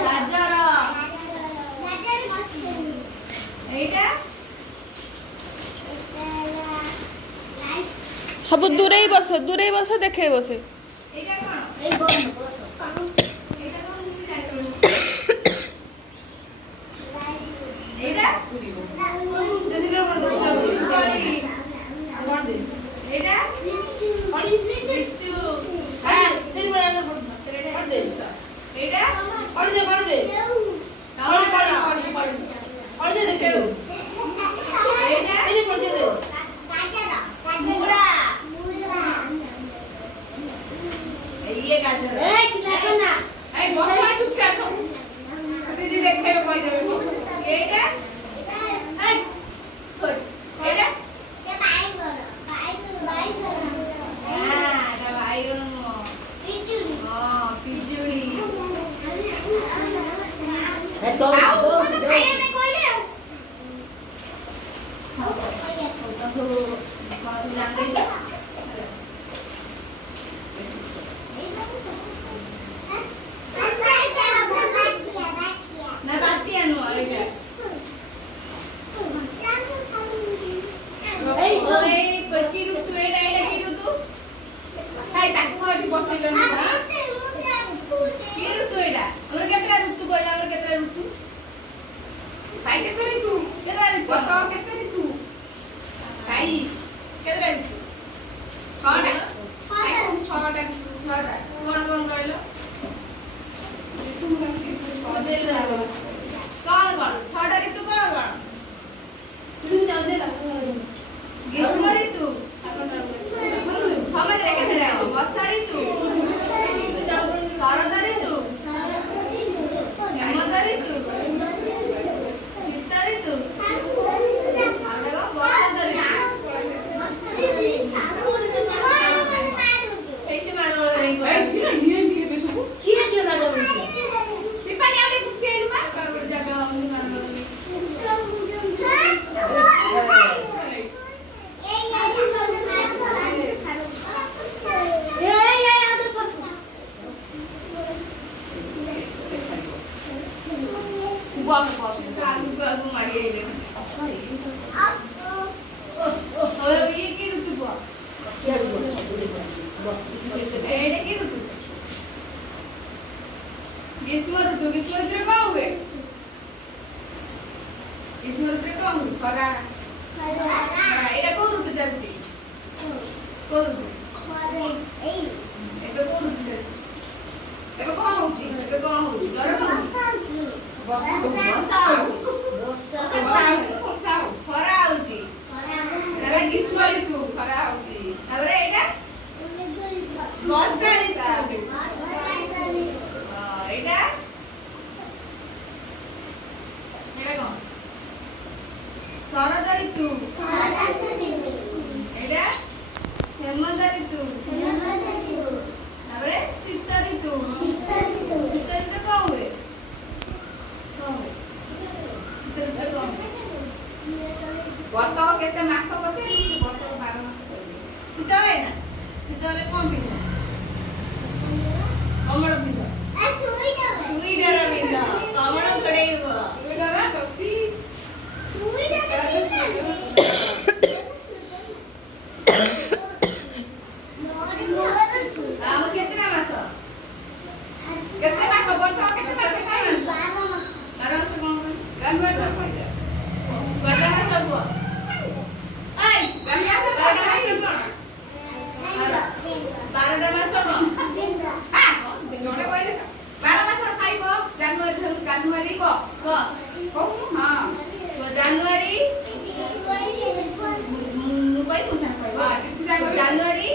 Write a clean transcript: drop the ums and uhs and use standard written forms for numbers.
ଗାଜର ଏଇଟା सब दूरे बस देखे बसे ଏଇଟା କଣ এই বল বস ଏଇଟା କଣ ମୁଁ ବି ଜାଣିପାରୁନି ଏଇଟା ଯଦି କଣ ଦଉଚ ଏଇଟା পড়ি লিচু হ্যাঁ তিন বড় আগে বল পড় দে ଏଇଟା পড় দে পড় দে পড় পড় পড় পড় দে দেখে ଏଇଟା এই পড় দে মুড়া ଇଏ ଗାଜର এই কি লাগে না এই বসো চুপচাপ দিদি দেখেবে কই দেবে বসো এইটা এই কই এইটা এটা বাইগণ পিজুলি এ তো ଆଉ ମୋତେ ଖାଇବା ପାଇଁ କହିଲେ ଆଉ ନା ବାଟିଆ ନୁହଁ ଏଇଟା এই ଓଏ କି ଋତୁ ଏଇଟା ଏଇଟା କି ଋତୁ ଖାଇ ତାକୁ ଏଠି ବସେଇଲନି ନା କି ଋତୁ ଏଇଟା ଆମର କେତେଟା ଋତୁ କହିଲା ଆମର କେତେଟା ଋତୁ ସାଇ କେତେ ଋତୁ କେତେଟା ଋତୁ ବସ କେତେ ଋତୁ ସାଇ କେତେଟା ଋତୁ ଛଅଟା ସାଇ କୋଉ ଛଅଟା ଋତୁ ଛଅଟା କଣ କଣ କହିଲ ଋତୁ କଣ କଣ ଛଅଟା ଋତୁ କଣ କଣ তুমি যাও দে লাগো ଗ୍ରୀଷ୍ମ ଋତୁ ସମାଜ ରେଖା ଫେରାଅ ବର୍ଷା ଋତୁ ଶରତ ଋତୁ ହେମନ୍ତ ଋତୁ ଶୀତ ଋତୁ ଆଉ ଗୋଟେ କଣ ବସନ୍ତ ଋତୁ ଏଇସି ମାଡ଼ কি কি লাগা বলছে ସିପାନି ଆଉ ଟିକେ ଘୁଞ୍ଚେଇଲୁ ବା ଗୋଟେ ଜାଗା ହଉନି ମାଡ଼ এই এই আদে পড়ছ ଆଗକୁ ଆଗକୁ ମାଡ଼ି ଆଇଲେ ଇଏ କି ଋତୁ କୁହ ଏଇଟା କି ଋତୁ ଗ୍ରୀଷ୍ମ ଋତୁ ଗ୍ରୀଷ୍ମ ଋତୁରେ କଣ ହୁଏ ଗ୍ରୀଷ୍ମ ଋତୁରେ କଣ ହୁଏ ଖରା ଏଇଟା କୋଉ ଋତୁ ଚାଲିଛି କୋଉ ଋତୁ ଏବେ କୋଉ ଋତୁ ଚାଲିଛି ଏବେ କଣ ହଉଛି ଜ୍ୱର ହଉଛି ବର୍ଷା ହଉଛି ଖରା ହଉଛି ତାପରେ ଗ୍ରୀଷ୍ମ ଋତୁ ଖରା ହଉଛି ତାପରେ ଏଇଟା ବର୍ଷା ଋତୁ ଏଇଟା କଣ ଶରତ ଋତୁ ଏଇଟା ହେମନ୍ତ ଋତୁ ତାପରେ ଶୀତ ଋତୁ ଶୀତ ଋତୁରେ କଣ ହୁଏ ଶୀତ ଋତୁରେ କଣ ହୁଏ ବର୍ଷ କେତେ ମାସ ପଚାରିଲୁ ବର୍ଷ 12 ମାସ କହିଲେ ଶୀତ ହୁଏ ନା ଶୀତ ହେଲେ କଣ ପିନ୍ଧ କମଳ ପିନ୍ଧ ସୁଇଡର ପିନ୍ଧ କମଳ ଘୋଡେଇବ ସୁଇଡର ଟୋପି ଆଉ କେତେ ମାସ ବର୍ଷ କେତେ ମାସ 12 ମାସ କଣ ଜାନୁଆରୀ କହିଲେ 12 ମାସ କୁହ ଏଇ ଜାନୁଆରୀ 12 ମାସ କଣ 12ଟା ମାସ କଣ ହଁ ଜଣେ କହିଲେ 12 ମାସ ସାଇବ ଜାନୁଆରୀ ଧରୁ ଜାନୁଆରୀ କହୁନୁ ହଁ ଜାନୁଆରୀ ମୁଁ କହିବୁ ଜାନୁଆରୀ